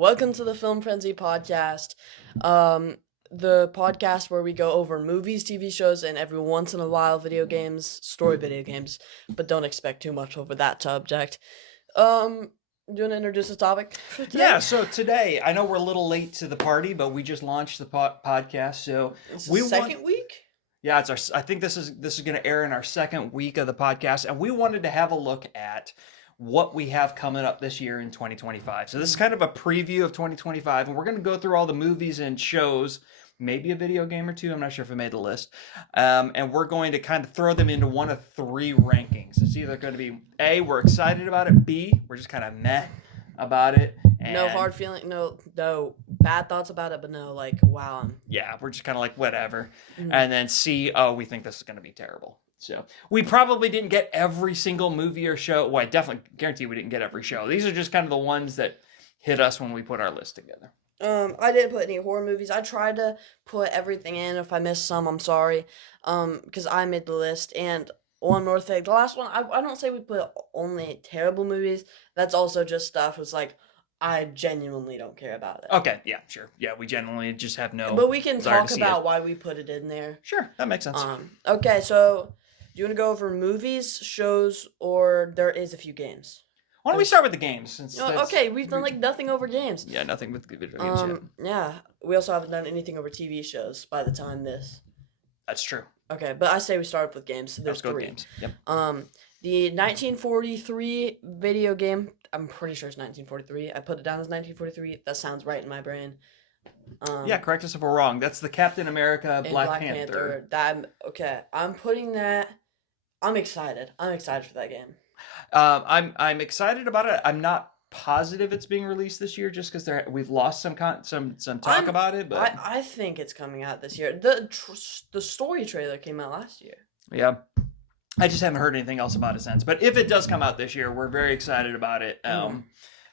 Welcome to the Film Frenzy podcast. The podcast where we go over movies, TV shows, and every once in a while video games, story video games, but don't expect too much over that subject. Do you want to introduce the topic for today? Yeah, so today, I know we're a little late to the party, but we just launched the podcast, so It's we the second week? Yeah, I think this is going to air in our second week of the podcast, and we wanted to have a look at what we have coming up this year in 2025. So this is kind of a preview of 2025, and we're going to go through all the movies and shows, maybe a video game or two. I'm not sure if I made the list. And we're going to kind of throw them into one of three rankings. It's either going to be A, we're excited about it, B, we're just kind of meh about it. And No hard feeling, no bad thoughts about it, but no, like, wow. yeah, we're just kind of like, whatever. Mhm. And then C, oh, we think this is going to be terrible. So we probably didn't get every single movie or show. Well, I definitely guarantee we didn't get every show. These are just kind of the ones that hit us when we put our list together. I didn't put any horror movies. I tried to put everything in. If I missed some, I'm sorry. Because I made the list. And one more thing. The last one, I don't say we put only terrible movies. That's also just stuff. It's like, I genuinely don't care about it. Okay, yeah, sure. Yeah, we genuinely just have no. But we can desire to talk see about it. why we put it in there. Sure, that makes sense. Okay, so do you want to go over movies, shows, or there is a few games? Why don't we start with the games? Since Okay, we've done like nothing over games. Yeah, nothing with video games yet. Yeah, we also haven't done anything over TV shows by the time this. That's true. Okay, but I say we start with games. So there's Let's go with three. games. Yep. The 1943 video game. I'm pretty sure it's 1943. I put it down as 1943. That sounds right in my brain. Yeah, correct us if we're wrong. That's the Captain America and Black Panther. I'm putting that. I'm excited. I'm excited for that game. I'm excited about it. I'm not positive it's being released this year, just because we've lost some talk about it. But I think it's coming out this year. The story trailer came out last year. yeah, I just haven't heard anything else about it since. But if it does come out this year, we're very excited about it.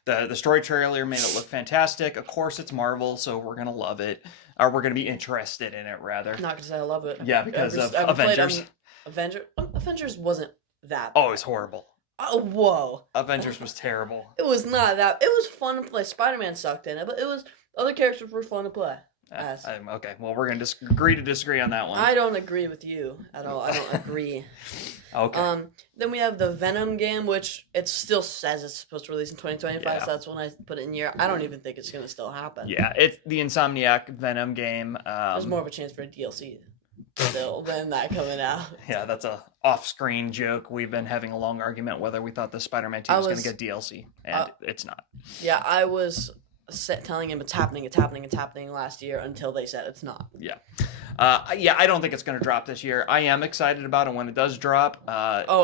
The story trailer made it look fantastic. Of course, it's Marvel, so we're gonna love it, or we're gonna be interested in it rather. Not because I love it. Yeah, because of Avengers. Avengers wasn't that bad. Oh, it's horrible. Oh, whoa. Avengers was terrible. It was not that. It was fun to play. Spider-Man sucked in it, but other characters were fun to play. Okay, well, we're going to agree to disagree on that one. I don't agree with you at all. I don't agree. Okay. Then we have the Venom game, which it still says it's supposed to release in 2025, Yeah. so that's when I put it in here. I don't even think it's going to still happen. Yeah, it's the Insomniac Venom game. There's more of a chance for a DLC still than that coming out. Yeah, that's a off-screen joke. We've been having a long argument whether we thought the Spider-Man 2 was going to get DLC, and it's not. Yeah, I was telling him it's happening last year until they said it's not. Yeah. I don't think it's going to drop this year. I am excited about it when it does drop.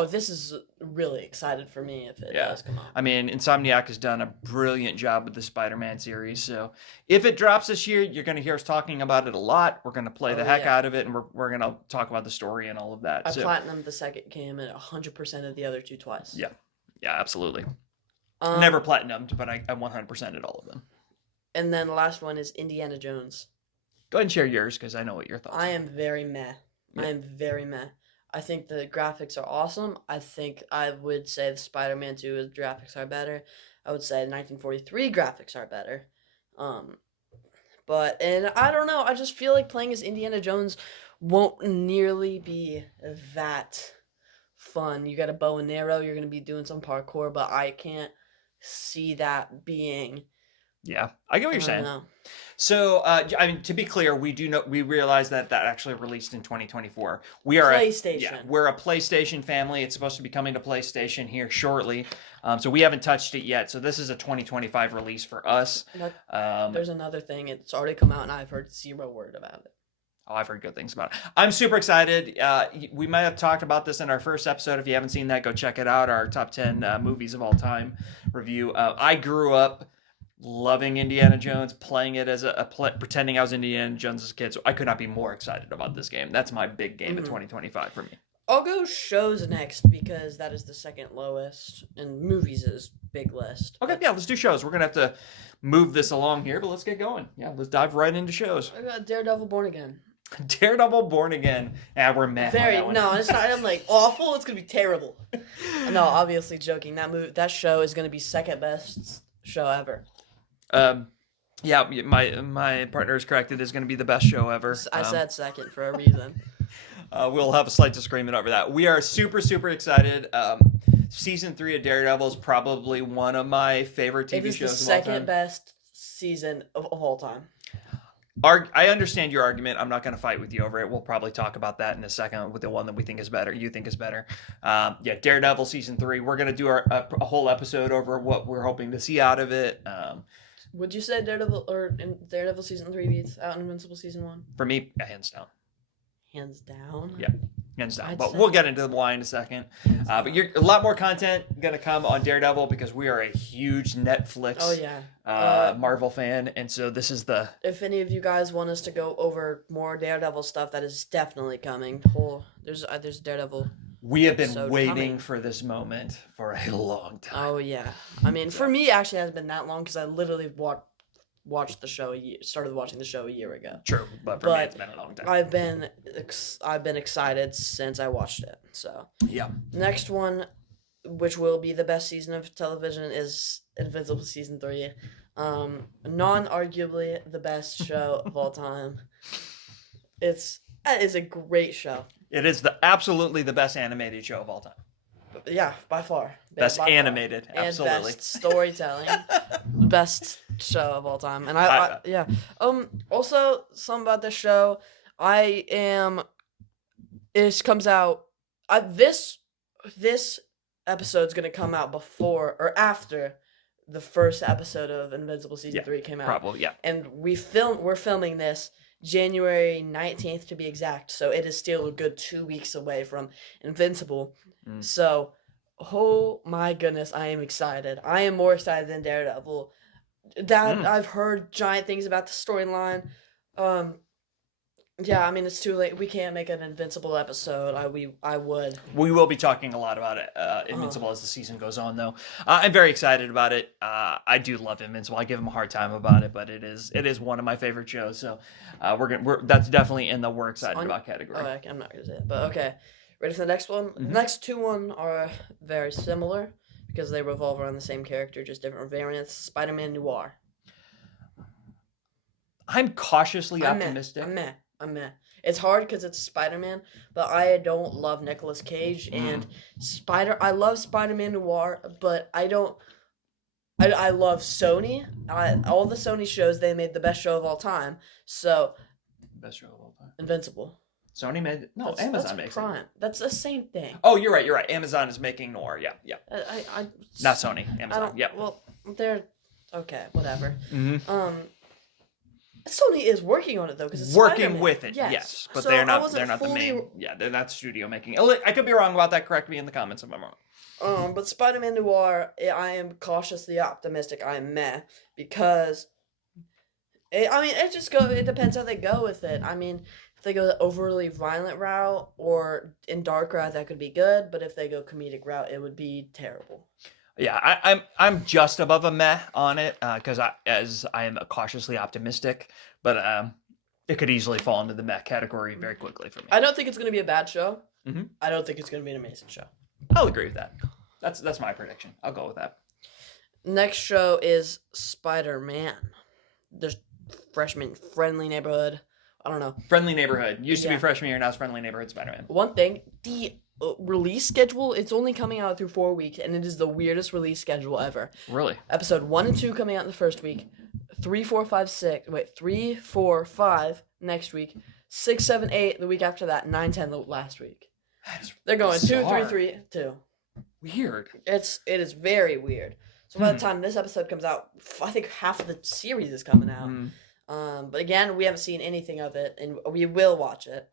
This is really excited for me if it does come out. I mean, Insomniac has done a brilliant job with the Spider-Man series, so if it drops this year, you're going to hear us talking about it a lot. We're going to play the heck out of it, and we're going to talk about the story and all of that. I platinumed the second game and 100% of the other two twice. Yeah, absolutely. Never platinumed, but I 100%ed all of them. And then the last one is Indiana Jones. Go ahead and share yours, because I know what your thoughts are. I am very meh. Yeah. I am very meh. I think the graphics are awesome. I think I would say the Spider-Man 2 graphics are better. I would say 1943 graphics are better. And I don't know. I just feel like playing as Indiana Jones won't nearly be that fun. You got a bow and arrow. You're going to be doing some parkour, but I can't see that being... Yeah, I get what you're saying. Know. So, to be clear, we realize that actually released in 2024. We are PlayStation. We're a PlayStation family. It's supposed to be coming to PlayStation here shortly. So we haven't touched it yet. So this is a 2025 release for us. There's another thing. It's already come out, and I've heard zero word about it. Oh, I've heard good things about it. I'm super excited. We might have talked about this in our first episode. If you haven't seen that, go check it out. Our top 10 movies of all time review. I grew up loving Indiana Jones, playing it as pretending I was Indiana Jones as a kid. So I could not be more excited about this game. That's my big game of 2025 for me. I'll go shows next because that is the second lowest, and movies is big list. Okay, yeah, let's do shows. We're gonna have to move this along here, but let's get going. Yeah, let's dive right into shows. I got Daredevil Born Again. Daredevil Born Again. We're meh. No, it's not. I'm like awful. It's gonna be terrible. No, obviously joking. That show is gonna be second best show ever. Yeah, my partner is correct. It is going to be the best show ever. I said second for a reason. We'll have a slight disagreement over that. We are super, super excited. Season 3 of Daredevil is probably one of my favorite TV It is the shows of all time. second best season of all time. I understand your argument. I'm not going to fight with you over it. We'll probably talk about that in a second with the one that we think is better. You think is better. Yeah, Daredevil season 3. We're going to do a whole episode over what we're hoping to see out of it. Would you say Daredevil season 3 beats out Invincible season 1? For me, hands down. Hands down. Yeah. Hands down. I'd But say- we'll get into why in a second. But a lot more content going to come on Daredevil because we are a huge Netflix Oh yeah. Marvel fan. And so this is the... If any of you guys want us to go over more Daredevil stuff, that is definitely coming. There's Daredevil. We have been So waiting coming. for this moment for a long time. Oh yeah. I mean, for me, it actually hasn't been that long because I literally watched the show started watching the show a year ago. True, but for me it's been a long time. I've been excited since I watched it. So Yeah. next one, which will be the best season of television, is Invincible season 3. Non-arguably the best show of all time. That is a great show. It is absolutely the best animated show of all time. Yeah, by far. Best By far. animated, And absolutely. best storytelling. Best show of all time. And yeah. Also, something about this show. This comes out. This episode's gonna come out before or after the first episode of Invincible season 3 came out. Probably, yeah. And we're filming this January 19th to be exact. So it is still a good 2 weeks away from Invincible. Mm. So, oh my goodness, I am excited. I am more excited than Daredevil. I've heard giant things about the storyline. Yeah, I mean, it's too late. We can't make an Invincible episode. I would. We will be talking a lot about it, Invincible, as the season goes on, though. I'm very excited about it. I do love Invincible. I give him a hard time about it, but it is one of my favorite shows. So that's definitely in the we're excited about category. Oh, I'm not gonna say that, but okay. Ready for the next one? Mhm. The next two are very similar because they revolve around the same character, just different variants. Spider-Man Noir. I'm cautiously I'm optimistic. meh. It's hard because it's Spider-Man, but I don't love Nicolas Cage and I love Spider-Man Noir, but I don't. I love Sony. All the Sony shows, they made the best show of all time. So Best show of all time. Invincible. Sony made That's Amazon makes it. Prime. That's the same thing. Oh, you're right. Amazon is making Noir. Yeah. I Not Sony. I Amazon. don't. Yeah. Well, they're okay. Whatever. Mm-hmm. Sony is working on it though, because it's Working Spider-Man. with it, yes, but So they're I not. wasn't They're not the fully- main. Yeah, they're not studio making. I could be wrong about that. Correct me in the comments if I'm wrong. But Spider-Man Noir, I am cautiously optimistic. I am meh because it depends how they go with it. I mean, if they go the overly violent route or in dark route, that could be good. But if they go comedic route, it would be terrible. Yeah, I'm just above a meh on it because I am cautiously optimistic, but it could easily fall into the meh category very quickly for me. I don't think it's gonna be a bad show. Mhm. I don't think it's gonna be an amazing show. I'll agree with that. That's my prediction. I'll go with that. Next show is Spider-Man. There's Friendly Neighborhood. I don't know. Friendly Neighborhood used to be Yeah. Freshman Year, now it's Friendly Neighborhood Spider-Man. One thing, the release schedule, it's only coming out through 4 weeks, and it is the weirdest release schedule ever. Really? Episode 1 and 2 coming out in the first week. 3, 4, 5 next week. 6, 7, 8 the week after that. 9, 10 the last week. They're going 2, 3, bizarre. 3, 2. Weird. It is very weird. So by the time this episode comes out, I think half of the series is coming out. But again, we haven't seen anything of it, and we will watch it.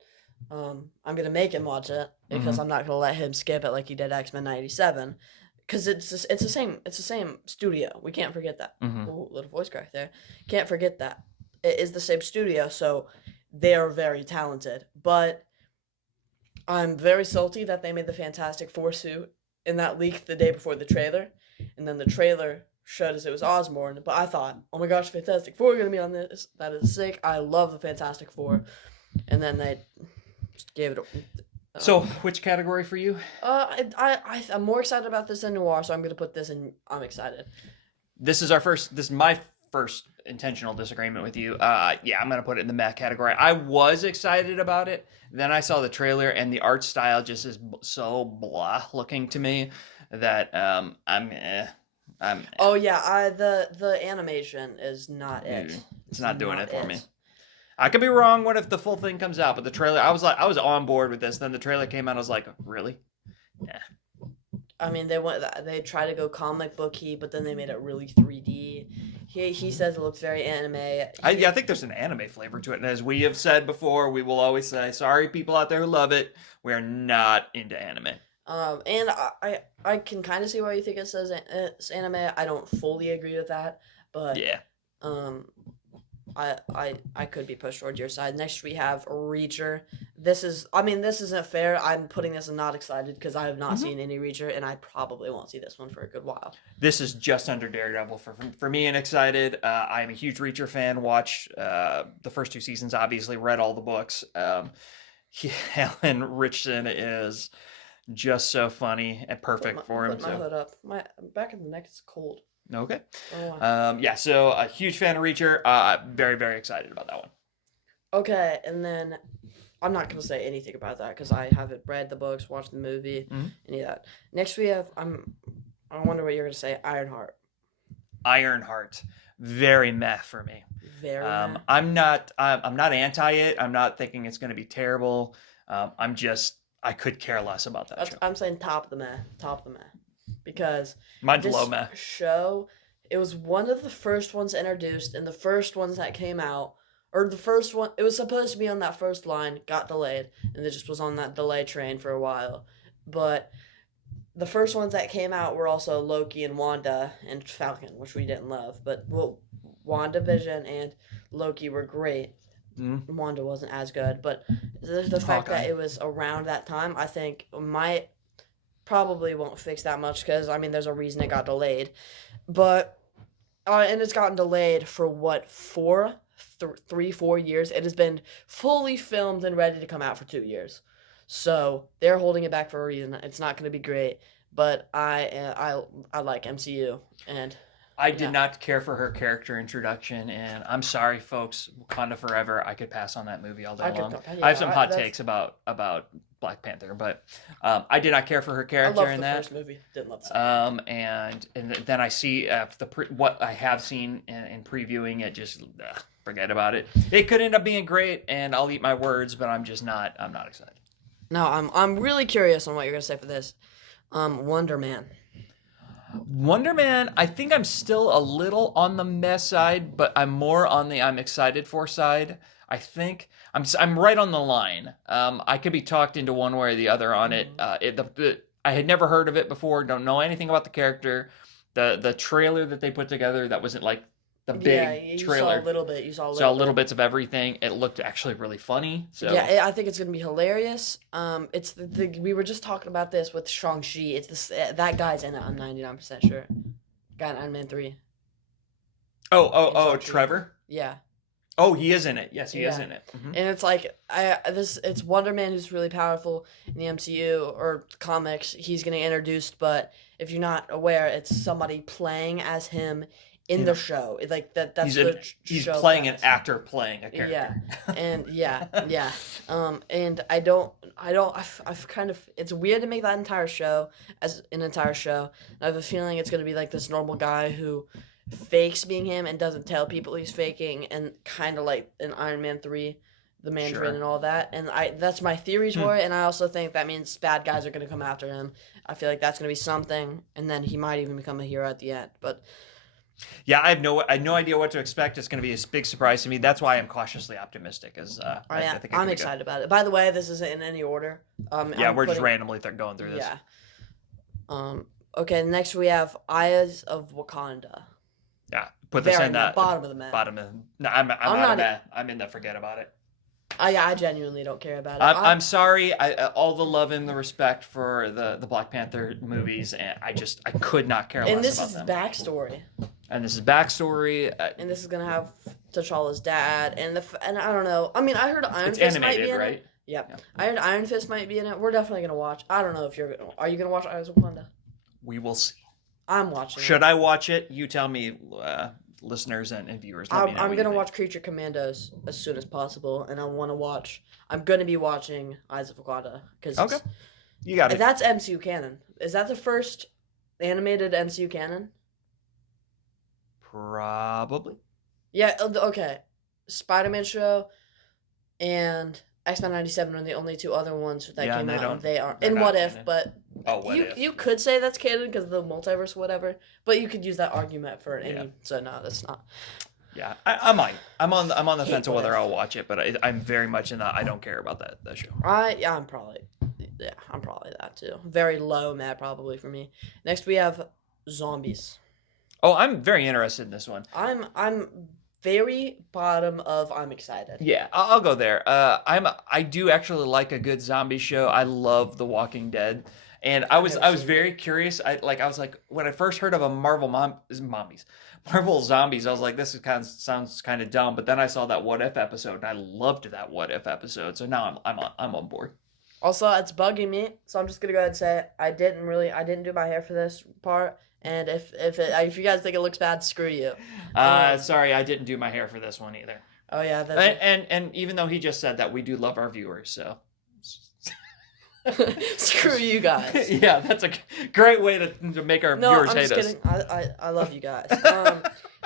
I'm gonna make him watch it because I'm not gonna let him skip it like he did X-Men '97, because it's the same studio. We can't forget that. Ooh, little voice crack there. Can't forget that it is the same studio, so they are very talented. But I'm very salty that they made the Fantastic Four suit in that leak the day before the trailer, and then the trailer showed us it was Osborn. But I thought, oh my gosh, Fantastic Four are gonna be on this. That is sick. I love the Fantastic Four, and then they just gave it. So, which category for you? I'm more excited about this than Noir, so I'm gonna put this in. I'm excited. This is my first intentional disagreement with you. Yeah, I'm gonna put it in the meh category. I was excited about it. Then I saw the trailer, and the art style just is so blah looking to me that I'm eh. Oh yeah, the animation is not it. It's not doing it for me. I could be wrong. What if the full thing comes out? But the trailer, I was on board with this. Then the trailer came out. I was like, really? Yeah. I mean, they tried to go comic booky, but then they made it really 3D. He says it looks very anime. I think there's an anime flavor to it. And as we have said before, we will always say, sorry, people out there who love it, we are not into anime. And I can kind of see why you think it says it's anime. I don't fully agree with that, but yeah. I could be pushed towards your side. Next we have Reacher. This isn't fair. I'm putting this in not excited because I have not seen any Reacher, and I probably won't see this one for a good while. This is just under Daredevil for me and excited. I am a huge Reacher fan. Watched the first 2 seasons, obviously read all the books. Helen Richardson is just so funny and perfect for him. Put my hood up. My back of the neck is cold. Okay. Oh. Yeah, so a huge fan of Reacher. Very, very excited about that one. Okay, and then I'm not going to say anything about that because I haven't read the books, watched the movie, any of that. Next we have, I wonder what you're going to say, Ironheart. Ironheart. Very meh for me. Very meh. I'm not anti it. I'm not thinking it's going to be terrible. I could care less about that show. I'm saying top of the meh. Because mine's this low meh. show, it was one of the first ones introduced and the first ones that came out, or the first one, it was supposed to be on that first line, got delayed, and it just was on that delay train for a while. But the first ones that came out were also Loki and Wanda and Falcon, which we didn't love. But WandaVision and Loki were great. Wanda wasn't as good, but the fact that it was around that time, I think probably won't fix that much because, there's a reason it got delayed. But, and it's gotten delayed for what, 4 years? It has been fully filmed and ready to come out for 2 years. So, they're holding it back for a reason. It's not going to be great, but I like MCU, and I did not care for her character introduction, and I'm sorry, folks, Wakanda Forever, I could pass on that movie all day long. I have some hot takes about Black Panther, but I did not care for her character in that. I loved the first movie. Didn't love that. And then I see what I have seen in previewing it, just forget about it. It could end up being great, and I'll eat my words, but I'm not excited. No, I'm really curious on what you're gonna say for this. Wonder Man. Wonder Man, I think I'm still a little on the meh side, but I'm more on the I'm excited for side. I think I'm right on the line. I could be talked into one way or the other on it. I had never heard of it before. Don't know anything about the character. The trailer that they put together that wasn't like the big trailer. Saw a little bit. You saw little bits of everything. It looked actually really funny. So yeah, I think it's gonna be hilarious. It's we were just talking about this with Shang-Chi. It's this that guy's in it. I'm 99% sure. Guy in Iron Man 3. Oh, Trevor. Yeah. Oh, he is in it. Yes, he is in it. And it's like it's Wonder Man who's really powerful in the MCU or comics. He's getting introduced, but if you're not aware, it's somebody playing as him in the show. It's like that's he's playing an actor playing a character. Yeah. And yeah. And I've kind of, it's weird to make that entire show as an entire show. I have a feeling it's going to be like this normal guy who fakes being him and doesn't tell people he's faking, and kind of like in Iron Man 3, the Mandarin and all that. And that's my theories for it, and I also think that means bad guys are going to come after him. I feel like that's going to be something, and then he might even become a hero at the end. But yeah, I have no idea what to expect. It's going to be a big surprise to me. That's why I'm cautiously optimistic. I think I'm excited about it. By the way, this isn't in any order. We're just randomly going through this. Yeah. Okay, next we have Eyes of Wakanda. Yeah, put this in that bottom of the map. No, I'm not mad. I'm in the forget about it. I genuinely don't care about it. I'm sorry. All the love and the respect for the Black Panther movies, and I could not care less about them. And this is backstory. And this is backstory. And this is gonna have T'Challa's dad, and I don't know. I heard Iron Fist might be in it. Yep. Yeah. I heard Iron Fist might be in it. We're definitely gonna watch. I don't know if are you gonna watch Eyes of Wakanda? We will see. I'm watching. Should I watch it? You tell me. listeners and viewers. Let me know I'm what you gonna think. watch Creature Commandos as soon as possible, and I want to watch. I'm gonna be watching Eyes of Wakanda because Okay. You got it. that's MCU canon. Is that the first animated MCU canon? Probably. Yeah. Okay. Spider-Man show and X-Men '97 are the only two other ones that Yeah, came and out. And they are they're in not What If, canon. but Oh, what if? you could say that's canon because of the multiverse, whatever. But you could use that argument for any. Yeah. So no, that's not. Yeah, I might. I'm on the Hate fence of What whether If. I'll watch it, but I'm very much in that I don't care about that show. I'm probably that too. Very low Matt probably for me. Next we have zombies. Oh, I'm very interested in this one. I'm very bottom of I'm excited. Yeah, I'll go there. I do actually like a good zombie show. I love The Walking Dead, and I was never seen very curious. I was like when I first heard of a Marvel Zombies, I was like, this sounds kind of dumb. But then I saw that What If episode, and I loved that What If episode. So now I'm on board. Also, it's bugging me, so I'm just gonna go ahead and say it. I didn't do my hair for this part, and if you guys think it looks bad, screw you. Sorry, I didn't do my hair for this one either. Oh yeah, And even though he just said that, we do love our viewers, so. screw you guys. Yeah, that's a great way to make our No, viewers I'm hate just us. kidding. I love you guys.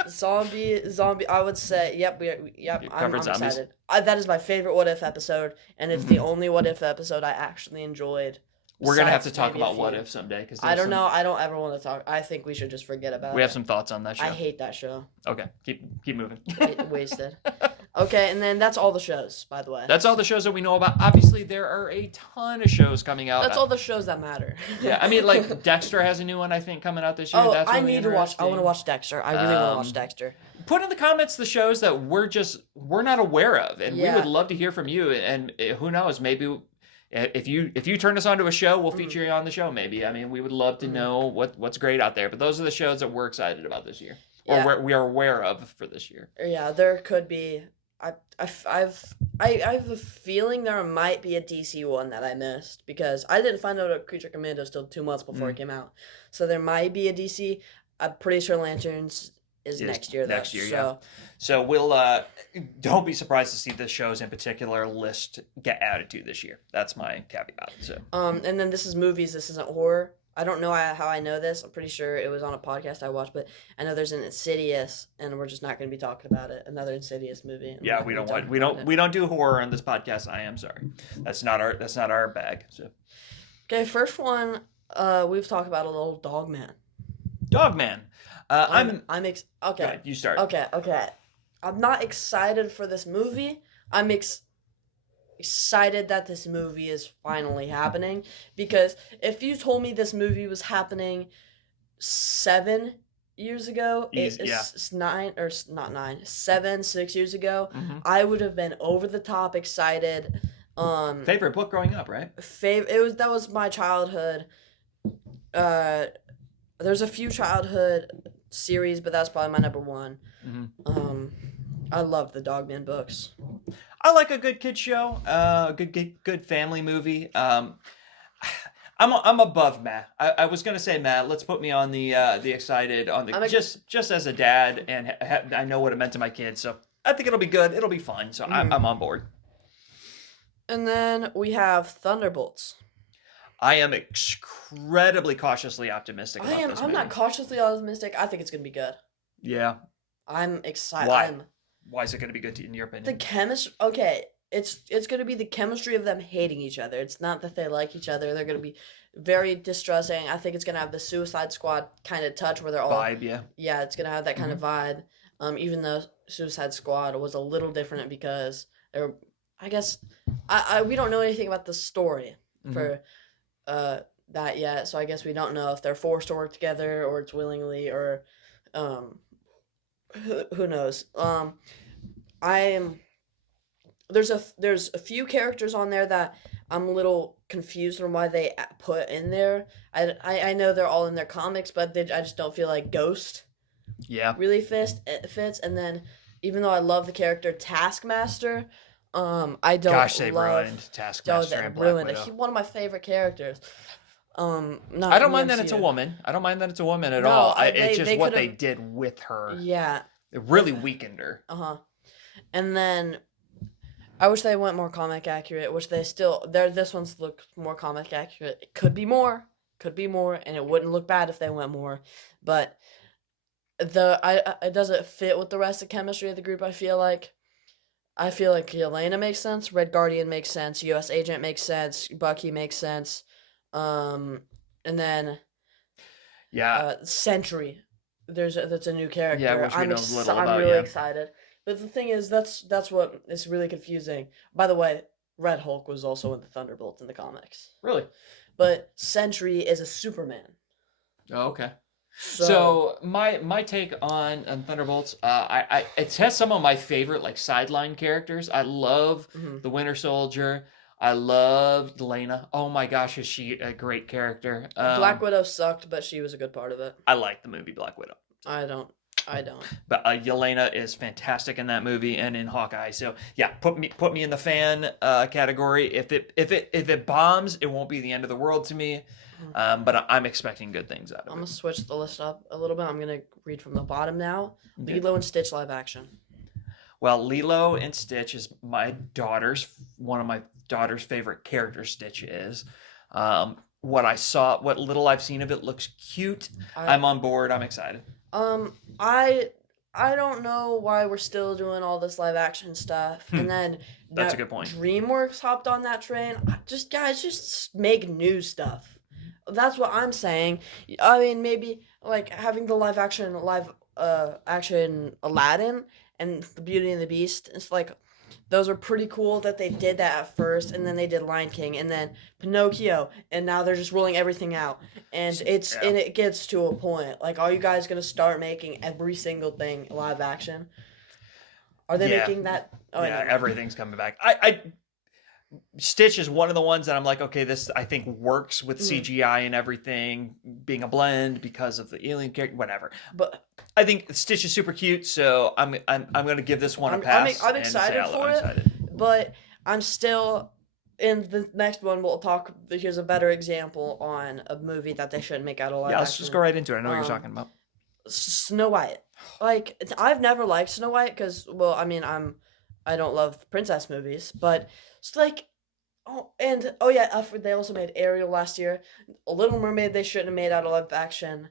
Zombie. I would say, yep. I'm covered zombies. excited. That is my favorite What If episode, and it's the only What If episode I actually enjoyed. We're gonna have to besides talk maybe a about What few. If someday because I don't know. I don't ever want to talk. I think we should just forget about it. We have some thoughts on that show. I hate that show. Okay, keep moving. Wasted. Okay, and then that's all the shows, by the way. That's all the shows that we know about. Obviously, there are a ton of shows coming out. That's all the shows that matter. Yeah, I mean, like Dexter has a new one I think coming out this year. Oh, That's I really need to watch. I want to interesting. watch Dexter. I really want to watch Um, Dexter. Put in the comments the shows that we're not aware of, and we Yeah. would love to hear from you. And who knows, maybe if you turn us onto a show, we'll feature you on the show. Maybe. I mean, we would love to know what's great out there. But those are the shows that we're excited about this year, or Yeah. we are aware of for this year. Yeah, there could be. I have a feeling there might be a DC one that I missed because I didn't find out about Creature Commandos till 2 months before it came out. So there might be a DC. I'm pretty sure Lanterns is next year. Though, Next year, so. yeah. So we'll don't be surprised to see the shows in particular list get added to this year. That's my caveat. So And then this is movies. This isn't horror. I don't know how I know this. I'm pretty sure it was on a podcast I watched, but I know there's an Insidious, and we're just not going to be talking about it. Another Insidious movie. and we're yeah, not we gonna don't be want talking about we don't do horror on this podcast. I am sorry. That's not our bag. So Okay, first one. We've talked about a little Dogman. Dogman. Okay. Go ahead, you start. Okay. I'm not excited for this movie. I'm excited that this movie is finally happening because if you told me this movie was happening 7 years ago, Yeah. it's 6 years ago, Mhm. I would have been over the top excited. Favorite book growing up, right? That was my childhood. There's a few childhood series, but that's probably my number one. Mhm. I love the Dogman books. I like a good kid show, good family movie. I'm above Matt. I was gonna say Matt. Let's put me on the excited on the just as a dad, and I know what it meant to my kids. So I think it'll be good. It'll be fun. So I'm on board. And then we have Thunderbolts. I am incredibly cautiously optimistic about this I'm movie. not cautiously optimistic. I think it's gonna be good. Yeah. I'm excited. Why? Why is it going to be good in your The opinion? chemistry. Okay, it's gonna be the chemistry of them hating each other. It's not that they like each other. They're gonna be very distrusting. I think it's gonna have the Suicide Squad kind of touch where they're all Vibe, yeah. Yeah, it's gonna have that kind of vibe. Even though Suicide Squad was a little different because they're, I guess, we don't know anything about the story for that yet. So I guess we don't know if they're forced to work together or it's willingly or, who knows. There's a few characters on there that I'm a little confused on why they put in there. I know they're all in their comics, but I just don't feel like Ghost Yeah. really fits. And then even though I love the character Taskmaster, I don't Gosh, they love ruined Taskmaster that and Black ruined it. Widow. He's one of my favorite characters. I don't in the mind that it's a MCU. woman. I don't mind that it's a woman at No, all. they It's just what they could've- did with her. Yeah, It really weakened her. And then I wish they went more comic accurate. Which they still this one's look more comic accurate. It could be more, and it wouldn't look bad if they went more. But it doesn't fit with the rest of chemistry of the group. I feel like Yelena makes sense, Red Guardian makes sense, U.S. Agent makes sense, Bucky makes sense, and then Sentry. That's a new character. Yeah, which we know a little about. I'm really excited. But the thing is, that's what is really confusing. By the way, Red Hulk was also in the Thunderbolts in the comics. Really? But Sentry is a Superman. Oh, okay. So my take on Thunderbolts, it has some of my favorite like sideline characters. I love the Winter Soldier. I love Yelena. Oh my gosh, is she a great character? Black Widow sucked, but she was a good part of it. I like the movie Black Widow. I don't. But Yelena is fantastic in that movie and in Hawkeye. So yeah, put me in the fan category. If it bombs, it won't be the end of the world to me. But I'm expecting good things out of it. I'm gonna switch the list up a little bit. I'm gonna read from the bottom now. Okay. Lilo and Stitch live action. Well, Lilo and Stitch is one of my daughter's favorite characters. Stitch is. What little I've seen of it looks cute. I'm on board. I'm excited. I don't know why we're still doing all this live action stuff. And then that's a good point. DreamWorks hopped on that train. Just make new stuff. That's what I'm saying. I mean, maybe like having the live action Aladdin and the Beauty and the Beast. It's like those are pretty cool that they did that at first, and then they did Lion King, and then Pinocchio, and now they're just rolling everything out. And and it gets to a point. Like, are you guys gonna start making every single thing live action? Are they making that? Oh, yeah, everything's coming back. Stitch is one of the ones that I'm like, okay, this I think works with CGI and everything being a blend because of the alien character, whatever. But I think Stitch is super cute, so I'm going to give this one a pass. I'm excited for it, but I'm still in the next one. We'll talk. Here's a better example on a movie that they shouldn't make out of live action. Let's just go right into it. I know what you're talking about. Snow White. Like, I've never liked Snow White because, well, I mean, I don't love princess movies, but it's like, they also made Ariel last year. A Little Mermaid they shouldn't have made out of live action.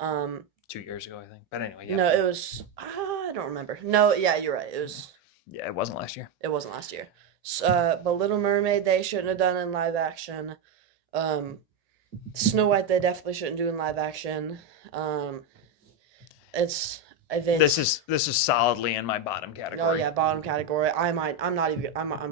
2 years ago, I think. But anyway, yeah. No, it was, I don't remember. No, yeah, you're right. It was. Yeah, it wasn't last year. It wasn't last year. But Little Mermaid they shouldn't have done in live action. Snow White they definitely shouldn't do in live action. I think this is solidly in my bottom category. Oh yeah, bottom category. I'm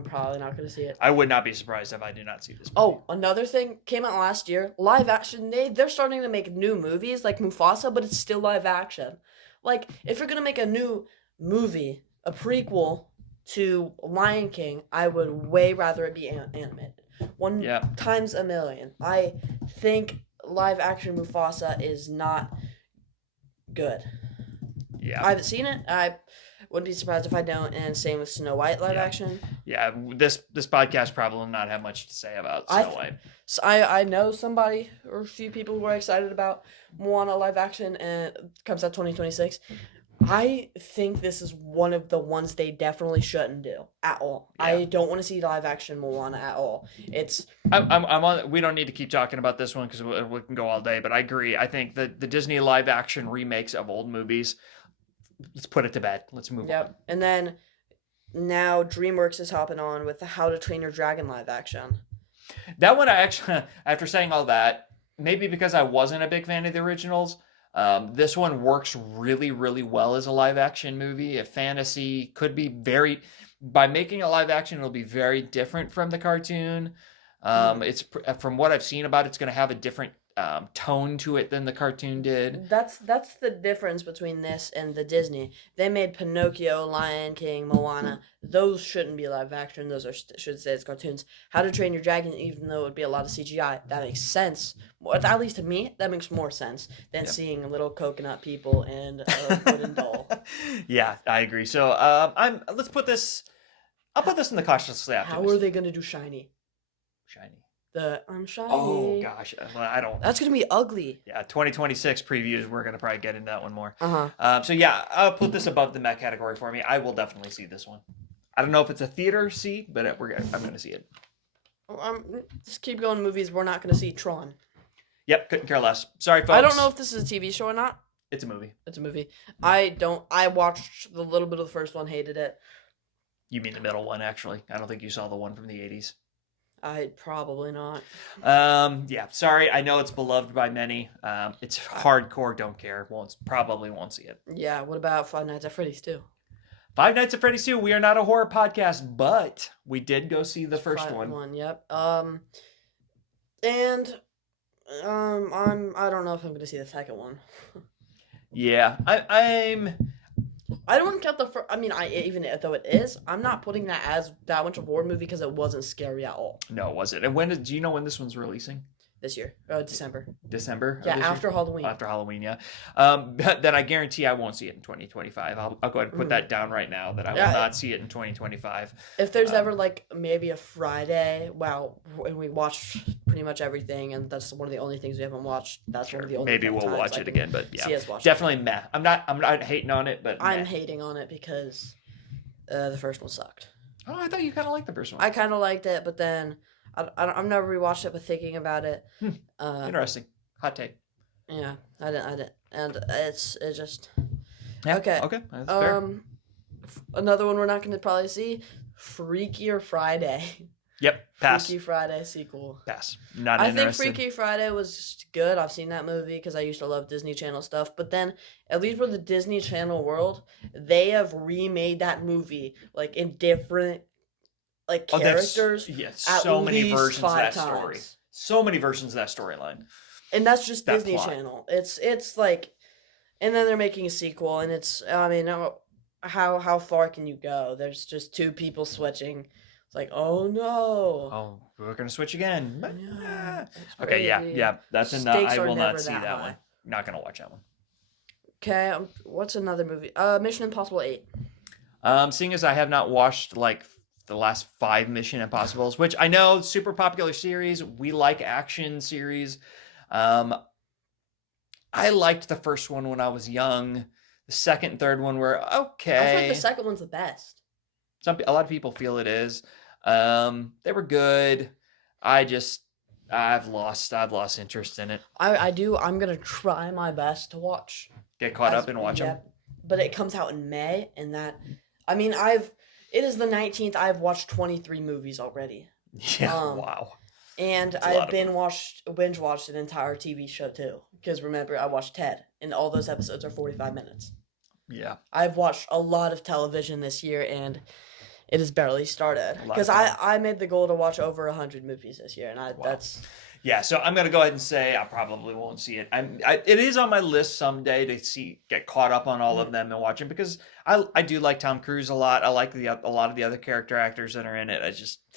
probably not gonna see it. I would not be surprised if I do not see this movie. Oh, another thing came out last year. Live action. They're starting to make new movies like Mufasa, but it's still live action. Like, if you're gonna make a new movie, a prequel to Lion King, I would way rather it be animated. Times a million. I think live action Mufasa is not good. Yeah. I haven't seen it. I wouldn't be surprised if I don't. And same with Snow White live action. Yeah, this podcast probably will not have much to say about Snow White. So I know somebody or a few people who are excited about Moana live action, and it comes out 2026. I think this is one of the ones they definitely shouldn't do at all. Yeah. I don't want to see live action Moana at all. I'm on. We don't need to keep talking about this one because we can go all day. But I agree. I think the Disney live action remakes of old movies. Let's put it to bed. Let's move on. Yep. And then now DreamWorks is hopping on with the How to Train Your Dragon live action. That one, I actually, after saying all that, maybe because I wasn't a big fan of the originals, this one works really, really well as a live action movie. A fantasy could be by making a live action, it'll be very different from the cartoon. It's from what I've seen about it, it's going to have a different tone to it than the cartoon did. That's the difference between this and the Disney. They made Pinocchio, Lion King, Moana. Those shouldn't be live action. Those should stay as cartoons. How to Train Your Dragon, even though it would be a lot of CGI, that makes sense. At least to me, that makes more sense than seeing little coconut people and a wooden doll. Yeah, I agree. So let's put this. I'll put this in the cautiously optimistic. How are they gonna do shiny? Shiny. The I'm shiny. Oh gosh, well, I don't. That's gonna be ugly. Yeah, 2026 previews. We're gonna probably get into that one more. Uh-huh. So yeah, I'll put this above the mech category for me. I will definitely see this one. I don't know if it's a theater see, but I'm gonna see it. Just keep going movies. We're not gonna see Tron. Yep, couldn't care less. Sorry, folks. I don't know if this is a TV show or not. It's a movie. It's a movie. I watched the little bit of the first one, hated it. You mean the middle one, actually. I don't think you saw the one from the 80s. I probably not. Yeah, sorry. I know it's beloved by many. It's hardcore, don't care. Probably won't see it. Yeah, what about Five Nights at Freddy's 2? Five Nights at Freddy's 2. We are not a horror podcast, but we did go see the first one. Yep. And I don't know if I'm gonna see the second one. Yeah, I don't count the first. I mean, even though it is, I'm not putting that as that much of a horror movie because it wasn't scary at all No, was it? And do you know when this one's releasing? this year. December. December? Yeah, of this after year? Halloween. After Halloween, yeah. Then I guarantee I won't see it in 2025. I'll go ahead and put that down right now that I will not see it in 2025. If there's ever like maybe a Friday, and we watch pretty much everything, and that's one of the only things we haven't watched. That's one of the only. Maybe we'll times watch I it can again, but yeah, see us watch definitely meh. I'm not hating on it, but I'm meh. hating on it because the first one sucked. Oh, I thought you kind of liked the first one. I kind of liked it, but then I've never rewatched it, but thinking about it. Interesting. Hot take. Yeah, I didn't, and it just. Yeah. Okay. Okay. That's fair. Another one we're not going to probably see, Freakier Friday. Yep. Pass. Freaky Friday sequel. Pass. Not I interested. think Freaky Friday was good. I've seen that movie because I used to love Disney Channel stuff. But then, at least for the Disney Channel world, they have remade that movie like in different characters. Yes. at So many least versions of 5 that story. times. So many versions of that storyline. And that's just That Disney plot. Channel. It's like, and then they're making a sequel, and it's I mean, how far can you go? There's just 2 people switching. It's like, oh no. Oh, we're gonna switch again. But, Yeah, it's okay. Yeah. crazy. Yeah. That's enough. Stakes I are will never not see that that high. one. Not gonna watch that one. Okay, what's another movie? Mission Impossible 8. Seeing as I have not watched like the last 5 Mission Impossibles, which I know super popular series. We like action series. I liked the first one when I was young. The second and third one were I feel okay. like the second one's the best. A lot of people feel it is. They were good. I've lost interest in it. I'm gonna try my best to watch. Get caught up and watch them. But it comes out in May, and it is the 19th. I've watched 23 movies already. Yeah, wow. And That's a lot I've of binge watched an entire TV show too. Because remember, I watched Ted, and all those episodes are 45 minutes. Yeah. I've watched a lot of television this year, and it has barely started. A lot Because of time. I made the goal to watch over 100 movies this year, and that's. Yeah, so I'm gonna go ahead and say I probably won't see it. It is on my list someday to get caught up on all of them and watch them because I do like Tom Cruise a lot. I like a lot of the other character actors that are in it.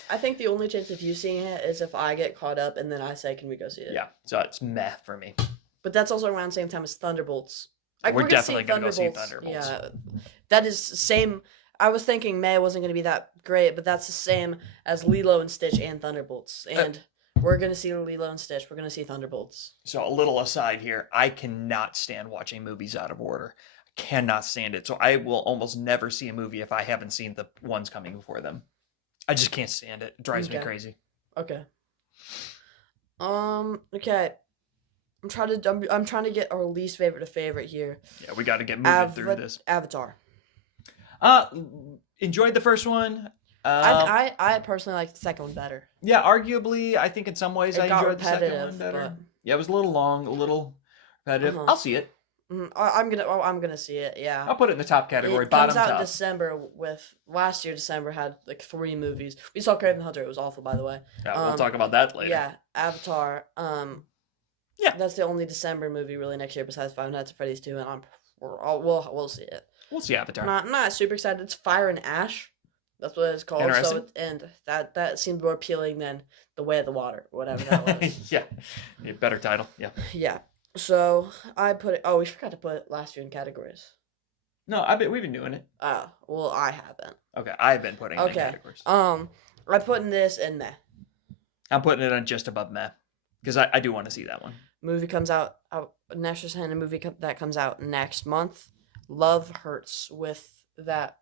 I think the only chance of you seeing it is if I get caught up and then I say, "Can we go see it?" Yeah, so it's meh for me. But that's also around the same time as Thunderbolts. We're definitely gonna go see Thunderbolts. Yeah, that is same. I was thinking May wasn't gonna be that great, but that's the same as Lilo and Stitch and Thunderbolts, and we're gonna see Lilo and Stitch. We're gonna see Thunderbolts. So a little aside here, I cannot stand watching movies out of order. I cannot stand it. So I will almost never see a movie if I haven't seen the ones coming before them. I just can't stand it. It drives me crazy. Okay. Okay. I'm trying to get our least favorite to favorite here. Yeah, we got to get moving through this. Avatar. Enjoyed the first one. I personally like the second one better. Yeah, arguably, I think in some ways I enjoyed the second one repetitive, better. but- Yeah, it was a little long, a little repetitive. Uh-huh. I'll see it. I'm gonna see it. Yeah. I'll put it in the top category, It bottom comes out in top. December. Last year, December had like 3 movies. We saw Craven the Hunter. It was awful, by the way. Yeah, we'll talk about that later. Yeah, Avatar. Yeah. That's the only December movie really next year besides Five Nights at Freddy's 2, and we'll see it. We'll see Avatar. I'm not super excited. It's Fire and Ash. That's what it's called. Interesting. And that seemed more appealing than The Way of the Water, whatever that was. Yeah, better title. Yeah. Yeah. So I put it. Oh, we forgot to put last year in categories. No, we've been doing it. Well, I haven't. Okay, I've been putting it in Okay. categories. I put in this in meh. I'm putting it on just above meh because I do want to see that one. Movie comes out next just a movie that comes out next month. Love Hurts with that.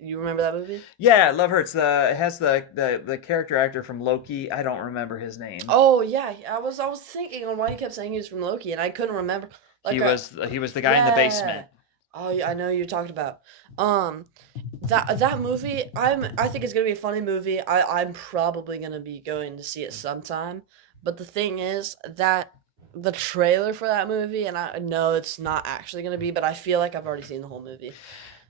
You remember that movie? Yeah, Love Hurts. It has the character actor from Loki. I don't remember his name. Oh yeah, I was thinking on why you kept saying he was from Loki, and I couldn't remember. He was the guy in the basement. Oh yeah, I know you talked about. That movie. I think it's gonna be a funny movie. I'm probably gonna be going to see it sometime. But the thing is that the trailer for that movie, and I know it's not actually gonna be, but I feel like I've already seen the whole movie.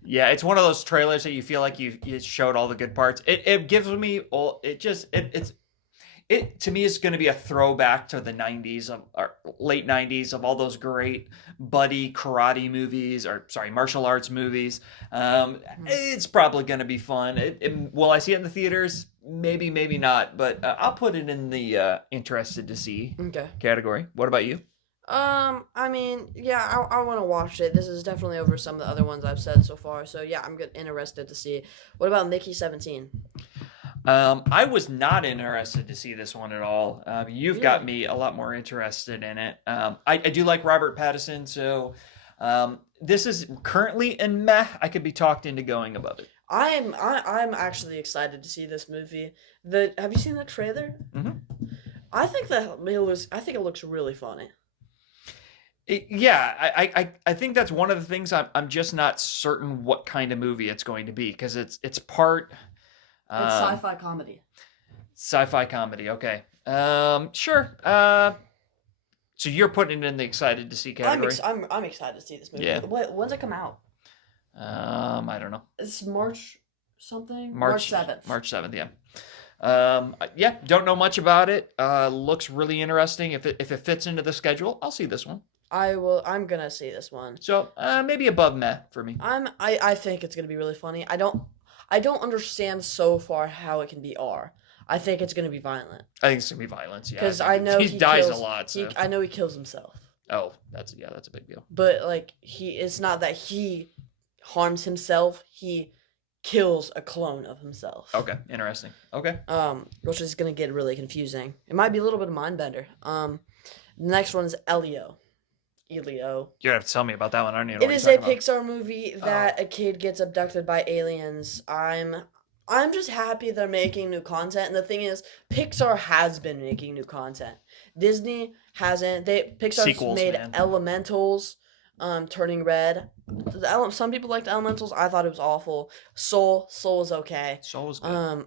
Yeah, it's one of those trailers that you feel like you showed all the good parts. It gives me all. It to me is going to be a throwback to the 90s or late 90s of all those great buddy karate movies, or sorry, martial arts movies. It's probably going to be fun. Will I see it in the theaters? Maybe, maybe not, but I'll put it in the interested to see Okay. category. What about you? I mean, yeah, I want to watch it. This is definitely over some of the other ones I've said so far. So yeah, I'm interested to see it. What about Mickey 17? I was not interested to see this one at all. You've got Really? me a lot more interested in it. I do like Robert Pattinson, so this is currently in meh. I could be talked into going above it. I'm actually excited to see this movie. Have you seen the trailer? Mhm. I think it looks really funny. Yeah, I think that's one of the things I'm just not certain what kind of movie it's going to be because it's part It's sci-fi comedy. sci-fi comedy. Okay, sure. So you're putting it in the excited to see category? I'm excited to see this movie. Yeah. When's it come out? I don't know. It's March something. March 7th. March 7th. Yeah. Yeah. Don't know much about it. Looks really interesting. If it fits into the schedule, I'll see this one. I'm gonna see this one. So maybe above meh for me. I think it's gonna be really funny. I don't understand so far how it can be R. I think it's gonna be violent. I think it's gonna be violence. Yeah. Because I know he dies a lot. So. I know he kills himself. Oh, that's a big deal. But like it's not that he harms himself. He kills a clone of himself. Okay, interesting. Okay. Which is gonna get really confusing. It might be a little bit of mind bender. The next one is Elio. You're gonna have to tell me about that one, aren't you? It is a Pixar movie that a kid gets abducted by aliens. I'm just happy they're making new content. And the thing is, Pixar has been making new content. Disney hasn't. Pixar's Sequels, made man. Elementals, Turning Red. Some people liked Elementals. I thought it was awful. Soul was okay. Soul was good.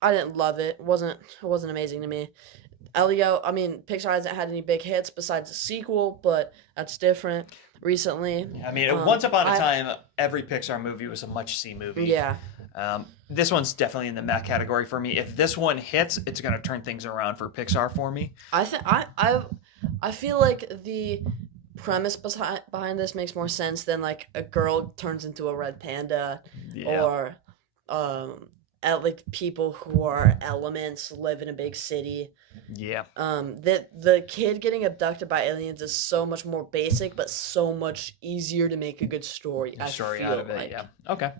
I didn't love it. It wasn't amazing to me. Elio, I mean, Pixar hasn't had any big hits besides the sequel, but that's different recently. I mean, once upon a time, every Pixar movie was a much-see movie. Yeah. This one's definitely in the meh category for me. If this one hits, it's going to turn things around for Pixar for me. I feel like the premise behind this makes more sense than like a girl turns into a red panda, or like people who are elements live in a big city. Yeah. The kid getting abducted by aliens is so much more basic, but so much easier to make a good story. I feel out of it. like. Yeah. Okay.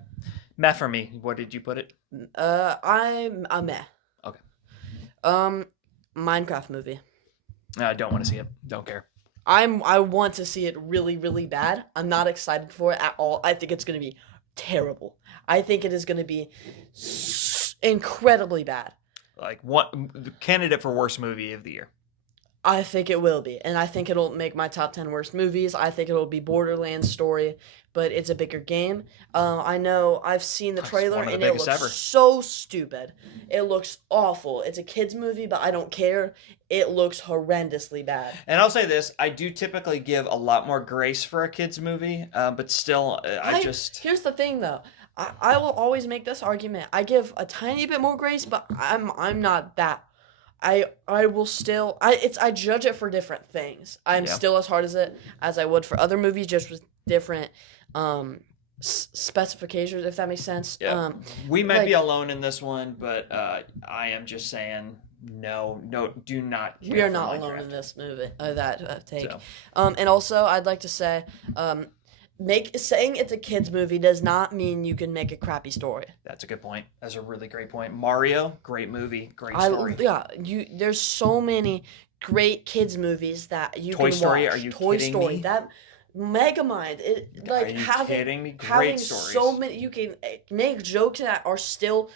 Meh for me. What did you put it? I'm a meh. Okay. Minecraft movie. I don't want to see it. Don't care. I want to see it really, really bad. I'm not excited for it at all. I think it's gonna be terrible. I think it is gonna be incredibly bad. Like what candidate for worst movie of the year? I think it will be, and I think it'll make my top 10 worst movies. I think it'll be Borderlands story, but it's a bigger game. I know I've seen the trailer, and it looks so stupid. It looks awful. It's a kid's movie, but I don't care. It looks horrendously bad. And I'll say this, I do typically give a lot more grace for a kid's movie, but still, Here's the thing, though. I will always make this argument. I give a tiny bit more grace, but I'm not that. I will still I judge it for different things. I'm still as hard as I would for other movies, just with different specifications, if that makes sense. Yeah. We might be alone in this one, but I am just saying no, do not. We are not alone in this movie. That take. So. And also, I'd like to say, saying it's a kids movie does not mean you can make a crappy story. That's a good point. That's a really great point. Mario, great movie, great story. There's so many great kids movies that you Toy can Story, watch. are you Toy kidding Story, me? that Megamind, Are you kidding me? Great having stories. so many, you can make jokes that are still